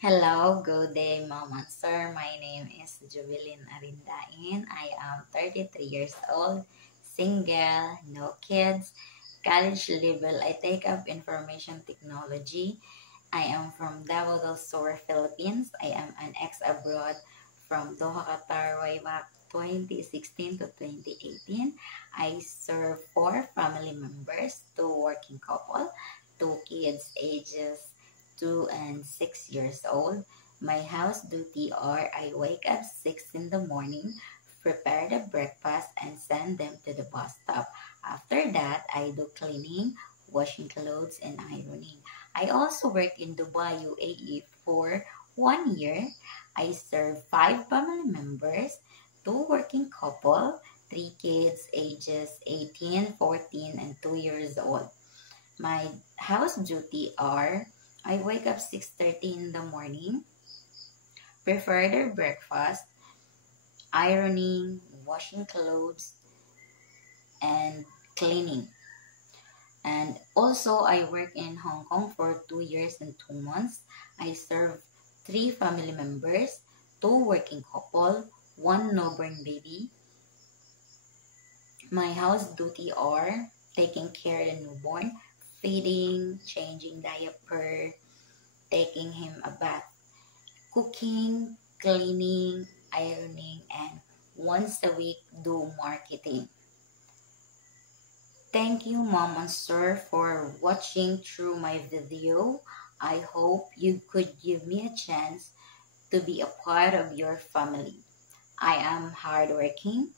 Hello, good day, Mom and Sir. My name is Jubilin Arindain. I am 33 years old, single, no kids, college level. I take up information technology. I am from Davao del Sur, Philippines. I am an ex-abroad from Doha, Qatar, way back 2016 to 2018. I serve 4 family members, 2 working couple, 2 kids ages 2 and 6 years old. My house duty are I wake up 6 in the morning, prepare the breakfast, and send them to the bus stop. After that, I do cleaning, washing clothes, and ironing. I also work in Dubai, UAE for 1 year. I serve 5 family members, 2 working couple, 3 kids ages 18, 14, and 2 years old. My house duty are I wake up 6:30 in the morning, prepare their breakfast, ironing, washing clothes, and cleaning. And also, I work in Hong Kong for 2 years and 2 months. I serve 3 family members, 2 working couple, 1 newborn baby. My house duty are taking care of the newborn, feeding, changing diaper, taking him a bath, cooking, cleaning, ironing, and once a week do marketing. Thank you, Mom and Sir, for watching through my video. I hope you could give me a chance to be a part of your family. I am hardworking,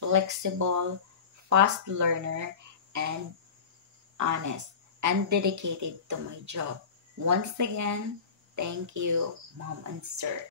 flexible, fast learner, and honest and dedicated to my job. Once again, thank you, Mom and Sir.